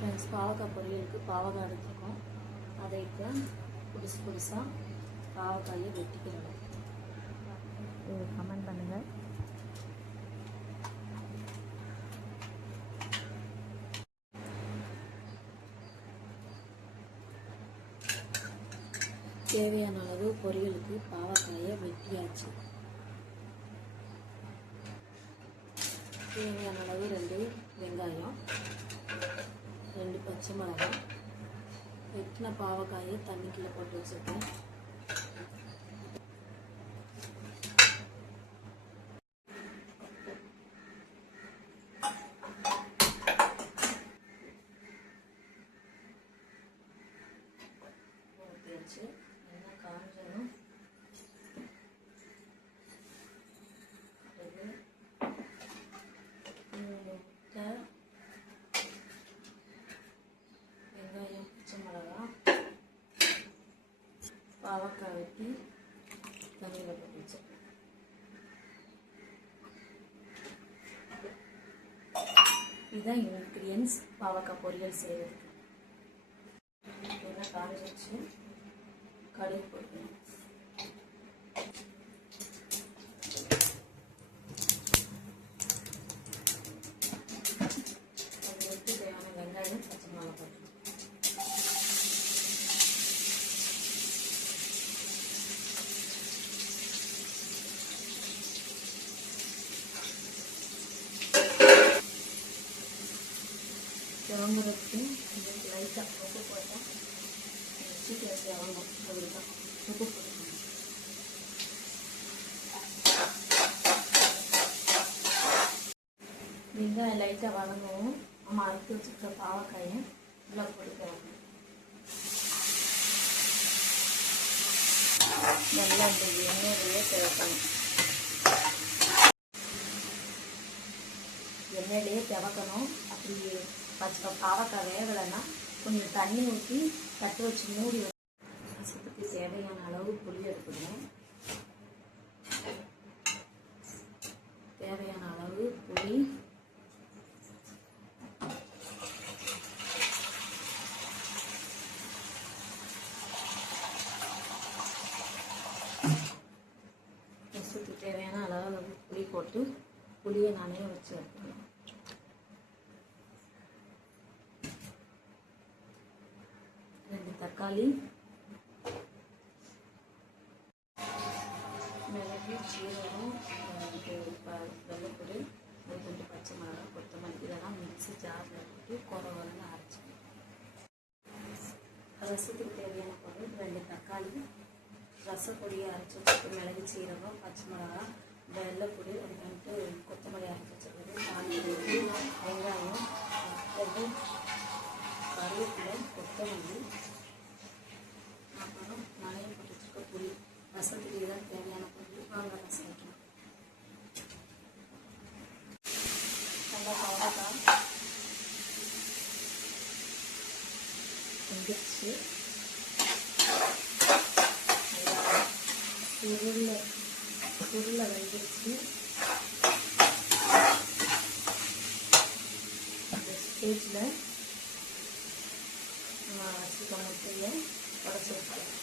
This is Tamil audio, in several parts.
ஃப்ரெண்ட்ஸ், பாவக்காய் பொரியலுக்கு பாவக்காய் எடுத்துருக்கோம். அதை இப்போ புதுசாக பாவக்காயை வெட்டிக்கிறோம். கமெண்ட் பண்ணுங்கள். தேவையான அளவு பொரியலுக்கு பாவக்காயை வெட்டியாச்சு. தேவையான அளவு 2 வெங்காயம், 2 பச்சை மிளகாய், வெட்டின பாவக்காயை தண்ணிக்குள்ளே போட்டு வச்சுருக்கேன். ஊற்றியாச்சு. எண்ணெய் காஞ்சதும் முட்டை, வெங்காயம், பச்சை மிளகாய், பாவக்காய் வெட்டி தண்ணியில் போட்டு வச்சிருக்கேன். இதுதான் இன்க்ரீடியன்ஸ் பாவக்காய் பொரியல் செய்யறதுக்கு. எண்ணெய் காஞ்சி வச்சு கடுகு போட்டுக்கணும். அது வெட்டி தேவையான வெங்காயம், பச்சை மிளகாய் போட்டுக்கணும். கிளம்புறதுக்கு லைட்டாக உப்பு போட்டால் சீக்கிரம் இறங்கும். அதுதான் உப்பு போட்டுக்கணும். வெங்காயம் லைட்டாக வதங்கவும் நம்ம அரைச்சி வச்சுருக்க பாவக்காயை உள்ள போட்டுக்கலாம். நல்லா இந்த எண்ணெயிலேயே திறக்கணும். எண்ணெயிலேயே திறக்கணும். அப்படி பாவக்காய் வேகலைன்னா கொஞ்சம் தண்ணி ஊற்றி தட்டு வச்சு மூடி ரசத்துக்கு தேவையான அளவு புளி எடுத்துக்கணும். தேவையான அளவு புளி, ரசத்துக்கு தேவையான அளவு புளி போட்டு புளியை நானே வச்சு எடுத்துக்கணும். தக்காளி, மிளகு, சீரகம், வெள்ளைப்பொடி, 2 பச்சை மிளகாய், கொத்தமல்லி இதெல்லாம் மிக்ஸி ஜாரில் போட்டு குறவரன்னு அரைச்சிக்கணும். ரசத்துக்கு தேவையான பொருள் 2 தக்காளி, ரசப்பொடியை அரைச்சி வச்சுட்டு மிளகு, சீரகம், பச்சை மிளகாய், வெள்ளைப்பொடி, 2 கொத்தமல்லி அரைச்சி வச்சுருக்கிறது, வெங்காயம், கருவேப்பிலை, கொத்தமல்லி, அப்புறம் நிறைய போட்டு வச்சுருக்க புளி. ரசத்துக்கு இதுதான் தேவையான பொருள். வாங்க ரசம் வைக்கலாம். நல்லா பாவக்காய் வெந்துருச்சு. சுருளை வெந்துருச்சு. இந்த ஸ்டேஜில் வச்சுக்க முட்டையை உடச்சி வச்சுக்கலாம்.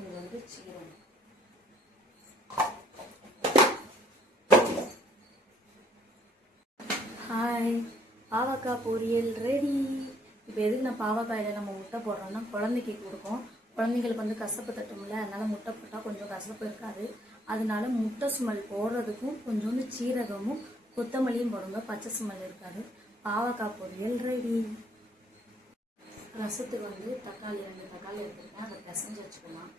இது வந்து சீரகம். ஹாய், பாவக்காய் பொரியல் ரெடி. இப்போ எதுக்கு நான் பாவக்காயில் நம்ம முட்டை போடுறோம்னா குழந்தைக்கு கொடுப்போம். குழந்தைங்களுக்கு வந்து கசப்பு தட்டும்ல, அதனால் முட்டை போட்டால் கொஞ்சம் கசப்பு இருக்காது. அதனால முட்டை ஸ்மெல் போடுறதுக்கும் கொஞ்சோண்டு சீரகமும் கொத்தமல்லியும் போடுங்க, பச்சை ஸ்மெல் இருக்காது. பாவக்காய் பொரியல் ரெடி. ரசத்துக்கு வந்து தக்காளி 2 தக்காளி எடுத்துருக்கேன், அதை பிசைஞ்சு வச்சுக்கலாம்.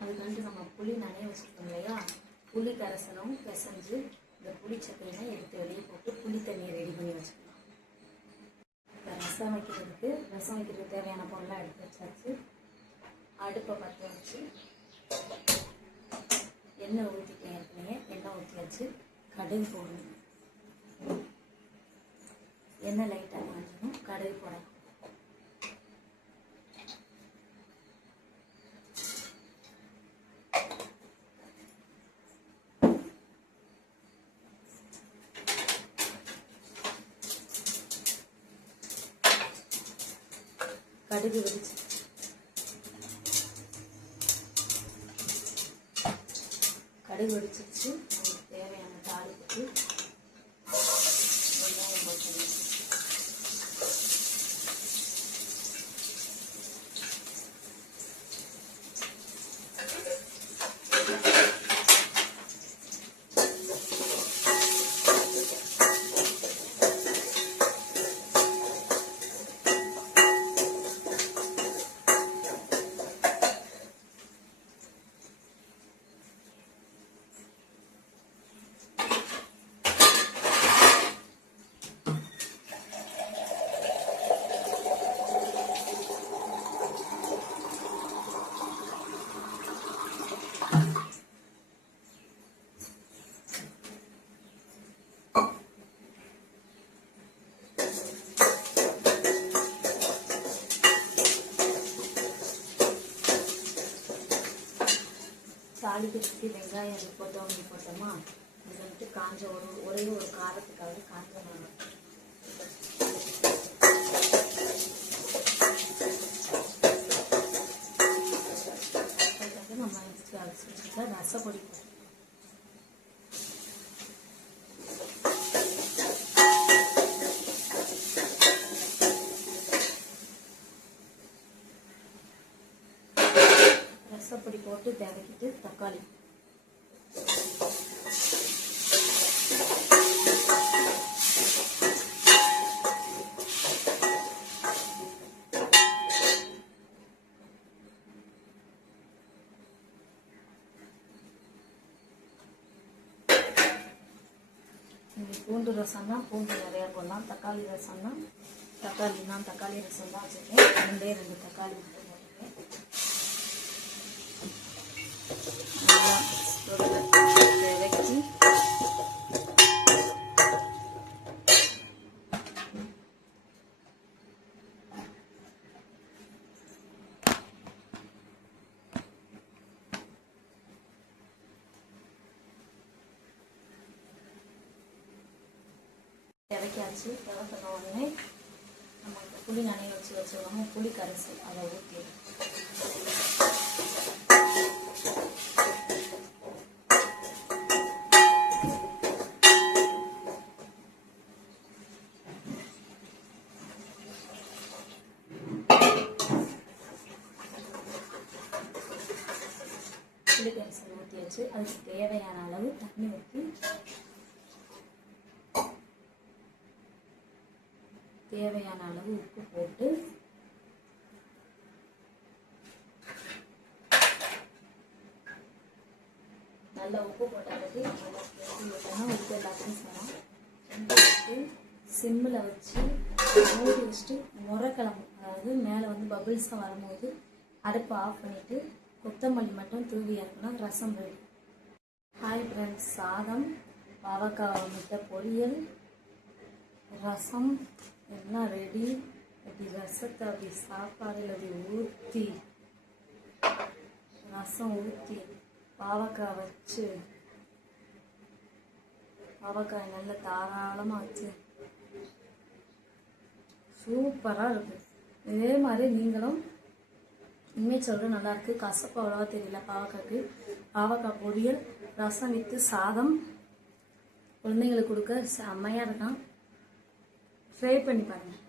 அதுக்கு வந்து நம்ம புளி நனைய வச்சுருக்கோம் இல்லையா, புளி கரைசலும் பிசைஞ்சு இந்த புளி சக்கையெல்லாம் எடுத்து வெளியே போட்டு புளி தண்ணியை ரெடி பண்ணி வச்சுக்கலாம். இப்போ ரசம் வைக்கிறதுக்கு தேவையான பொருளாக எடுத்து வச்சாச்சு. அடுப்பை பற்ற வச்சு எண்ணெய் ஊற்றிட்டேன். ஏற்கனவே எண்ணெய் ஊற்றியாச்சு. கடுகு போடணும். எண்ணெய் லைட்டாக காஞ்சணும், கடுகு போடணும். கடுகு வெடிச்சு கடுகு வெடிச்சிருச்சு. அதுக்கு தேவையான தாளிப்புக்கு வெங்காயம் போட்டுருங்க. தாளிக்கிறதுக்கு வெங்காயம் போட்டோமா, இது வந்துட்டு காஞ்ச ஒரே ஒரு காரத்துக்காக காஞ்ச மிளகாய். நம்ம அரைச்சி வச்சுருக்க ரசப்பொடி ரசப்பொடி போட்டு தேவைக்கிட்டு தக்காளி பூண்டு ரசம்னா பூண்டு நிறையா போடலாம். தக்காளி ரசம்னா தக்காளி ரசம் தான் வச்சுருக்கேன். 2 தக்காளி மட்டும் போட்டுருக்கேன். தேவைக்கு இறக்கியாச்சு. இறக்கின உடனே நம்ம புளி நனைய வச்சுருக்கோம், புளி கரைசல் அதை ஊற்றிடும். புளி கரைசல் ஊற்றியாச்சு. அதுக்கு தேவையான அளவு தண்ணி ஊற்றி தேவையான அளவு உப்பு போட்டு நல்லா உப்பு போட்டாலும் உப்பு எல்லாத்தையும் வச்சு சிம்மில் வச்சு மூடி வச்சுட்டு முறைக்கிழமை, அதாவது மேலே வந்து பபிள்ஸாக வரும்போது அடுப்பை ஆஃப் பண்ணிவிட்டு கொத்தமல்லி மட்டும் தூவி இறக்கணும். ரசம் ரெடி. ஹாய் ஃப்ரெண்ட்ஸ், சாதம், பாவக்காய் முட்டை பொரியல், ரசம் எல்லாம் ரெடி. அப்படி ரசத்தை அப்படி சாப்பாடில் அப்படி ஊற்றி ரசம் ஊற்றி பாவக்காய் வச்சு பாவக்காய் நல்லா தாராளமாக வச்சு சூப்பராக இருக்குது. இதே மாதிரி நீங்களும் இனிமேல் சொல்கிற நல்லாயிருக்கு. கசப்பு அவ்வளோவா தெரியல பாவக்காய்க்கு. பாவக்காய் பொரியல், ரசம் வித்து சாதம் குழந்தைங்களுக்கு கொடுக்க செம்மையாக இருக்கான். ட்ரை பண்ணி பாருங்கள்.